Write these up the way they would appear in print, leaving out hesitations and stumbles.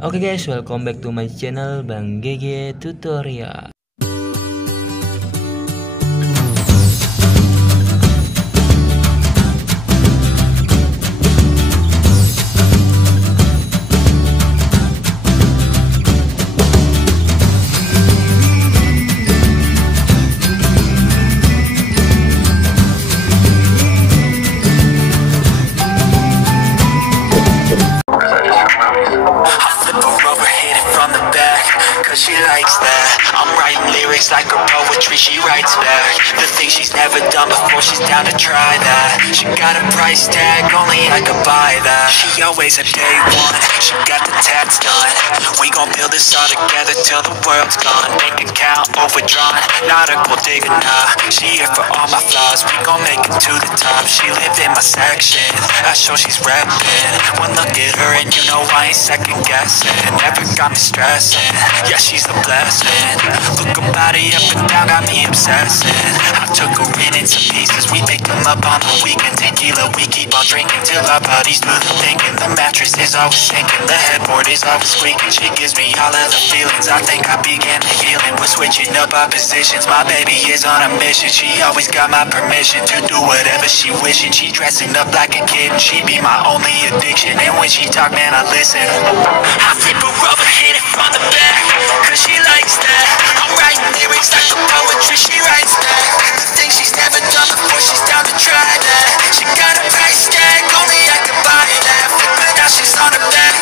Oke guys, welcome back to my channel Bang GG Tutorial. She likes that. I'm writing lyrics like her poetry, she writes back the things she's never done before, she's down to try that. She got a price tag, only I could buy that. She always a day one, she got the tats done. We gon' build this all together till the world's gone. Bank account overdrawn, not a gold digger, nah. She here for all my flaws, we gon' make it to the top. She lived in my section, I show she's reppin'. One look at her and you know I ain't second guessing. Never got me stressing, yeah, she's a blessing. Look her body up and down, got me obsessing. I took her in some pieces, we picked them up on the weekend. Tequila, we keep on drinking till our bodies do the thinking. The mattress is always sinking, the headboard is always squeaking. She gives me all of the feelings, I think I began the healing. We're switching up our positions, my baby is on a mission. She always got my permission to do whatever she wishing. She dressing up like a kid and she be my only addiction. And when she talk, man, I listen. I flip her over, hit it from the back, cause she likes that. I'm writing lyrics like the poetry, she writes back the things she's never done before, she's down to try that. She got a price tag, only I can buy that. Flip her now, she's on her back,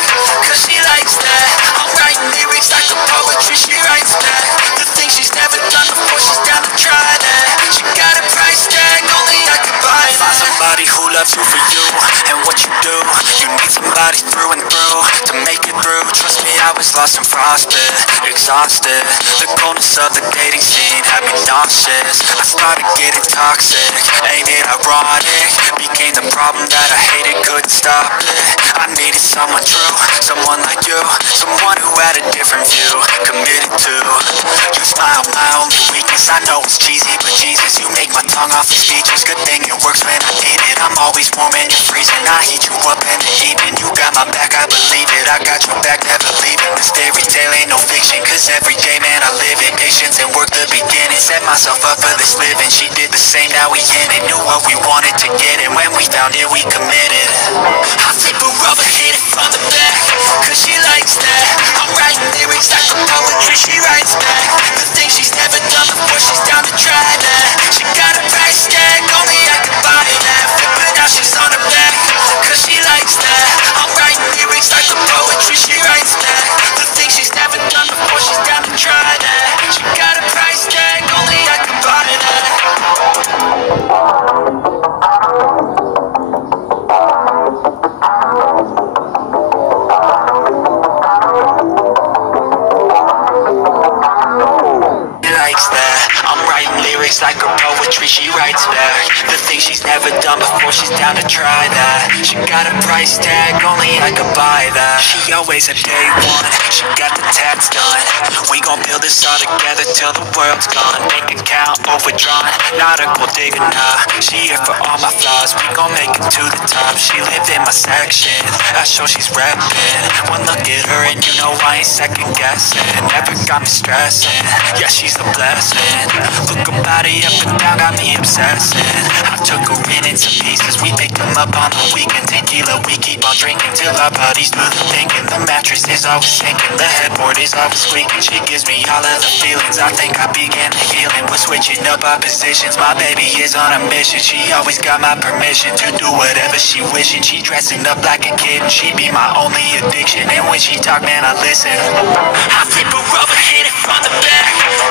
cause she likes that. I'm writing lyrics like the poetry, she writes back the things she's never done before, she's down to try that. She got a price tag, only I can buy that. Find somebody who loves you for you and what you do. You need somebody through and through to make it through. Trust me, I was lost and frostbit, exhausted. The coldness of the dating scene had me nauseous. I started getting toxic, ain't it ironic? Became the problem that I hated, couldn't stop it. I needed someone true, someone like you, someone who had a different view, committed to. You smile, my only weakness. I know it's cheesy, but Jesus, you make my tongue off the speeches. Good thing it works when I need it. I'm always warm and you're freezing. I heat you up in the evening. You got my back, I believe it. I got your back, never leaving. This fairy tale ain't no fiction, cause every day, man, I live it. Patience and work the beginning. Set myself up for this living. She did the same, now we in it. Knew what we wanted to get, and when we found it, we committed. I flip her over, hit it from the back, cause she likes that. I'm writing lyrics like the poetry, she writes back the things she's never done before, she's down to try that. She got a price tag, only I can buy that. Flip her now, she's on her back, cause she likes that. I'm writing lyrics like the poetry, she writes back the things she's never done before, she's down to try that. She got a price tag, only I can buy that. Like her poetry, she writes back the things she's never done before, she's down to try that. She got a price tag, only I could buy that. She always a day one, she got the tats done. We gon' build this all together till the world's gone. Bank account overdrawn, not a gold digger, nah. She here for all my flaws, we gon' make it to the top. She lived in my section, I show she's reppin'. One look at her and you know I ain't second guessing. Never got me stressing, yeah, she's a blessing. Look her body up and down, got me obsessing. I took her in some pieces, we picked them up on the weekend. Tequila, we keep on drinking till our bodies do the thinking. The mattress is always sinking, the headboard is always squeaking. She gives me all of the feelings, I think I began the healing. We're switching up our positions, my baby is on a mission. She always got my permission to do whatever she wishing. She dressing up like a kid and she be my only addiction. And when she talk, man, I listen. I flip her over, hit it from the back,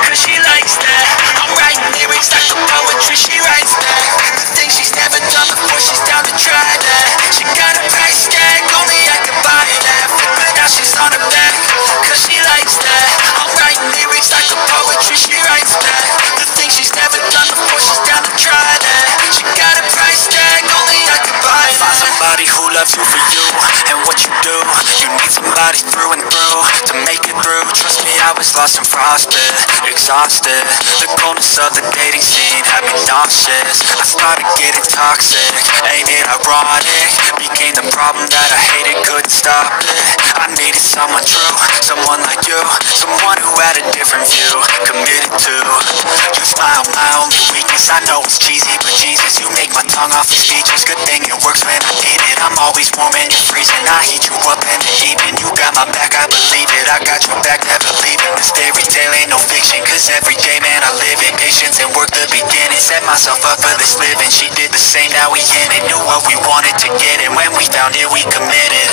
cause she likes that. I'm writing lyrics like the poetry, she writes back the things she's never done before, she's down to try that. She got a price tag, only I can buy that. Flip her now, she's on her back, cause she likes that. I'm writing lyrics like the poetry, she writes back the things she's never done before, she's down to try that. She got a price tag, only I can buy that. Find somebody who loves you for you and what you do. You need somebody through and through to make it through. Trust me, I was lost and frostbit, exhausted. The coldness of the dating scene had me nauseous. I started getting toxic, ain't it ironic? Became the problem that I hated, couldn't stop it. I needed someone true, someone like you, someone who had a different view, committed to. You smile, my only weakness. I know it's cheesy, but Jesus, you make my tongue off the speeches. Good thing it works when I need it. I'm always warm and you're freezing. I heat you up in the evening. You got my back, I believe it. I got your back, never leaving. This fairy tale ain't no fiction, cause every day, man, I live it. Patience and work the beginning. Set myself up for this living. She did the same, now we in it. Knew what we wanted to get, and when we found it, we committed.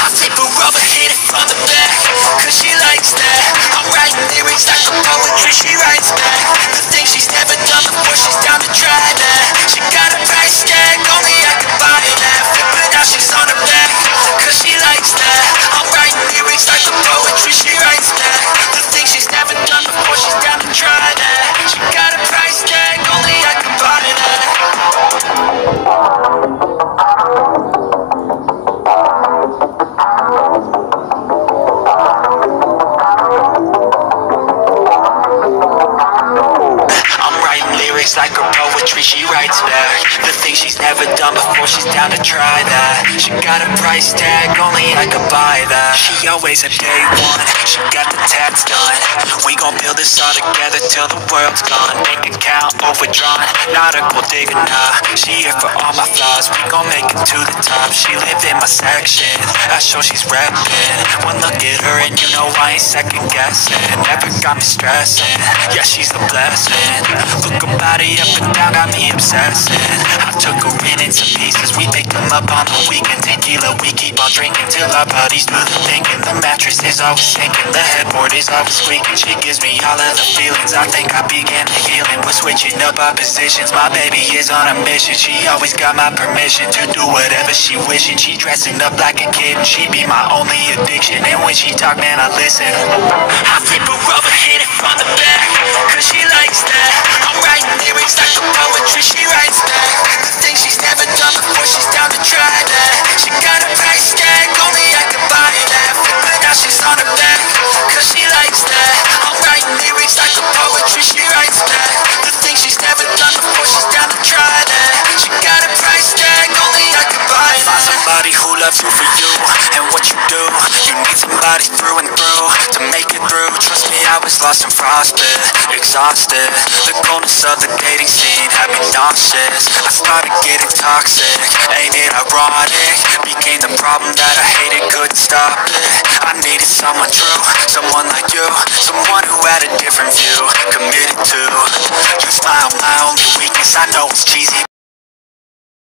I flip her over, hit it from the back, cause she likes that. I'm writing lyrics like a poetry, she writes back. The things she's never done before, she's down to try that. She got a price tag, only I can buy that. Flip her, now she's on her back, cause she likes that. I'm writing lyrics like a poetry, she writes back. The things she's never done before, she's down to try that. She got a price tag, only I can buy that. Like her poetry, she writes back. The things she's never done before, she's down to try that. She got a price tag, only I could buy that. She always a day one, she got the tats done. We gon' build this all together till the world's gone. Bank account overdrawn, not a gold digger, nah. She here for all my flaws, we gon' make it to the top. She lived in my section, I show she's reppin'. One look at her and you know I ain't second guessing. Never got me stressing, yeah, she's a blessing. Look her body up and down, got me obsessing. I took her in some pieces, we picked them up on the weekend. Tequila, we keep on drinking till our bodies do the thinking. The mattress is always sinking, the headboard is always squeaking. She gives me all of the feelings, I think I began the healing. We're switching up our positions, my baby is on a mission. She always got my permission to do whatever she wishing. She dressing up like a kid and she be my only addiction. And when she talk, man, I listen. I flip her over, hit it from the back, cause she likes that. I'm writing lyrics like a poetry, she writes back. The things she's never done before, she's down to try that. She got a price tag, only I can buy that. Flip her, now she's on her back, cause she likes that. I'm writing lyrics like a poetry, she writes back. The things she's never done before, she's down to try that. She got a price tag, only I can buy that. Find somebody who loves you for you and what you do. You need somebody through and through to make it through. Trust me, I was lost and frostbit, exhausted. The coldness of the dating scene had me nauseous. I started getting toxic, ain't it ironic? Became the problem that I hated, couldn't stop it. I needed someone true, someone like you, someone who had a different view, committed to. You smile, my only weakness. I know it's cheesy.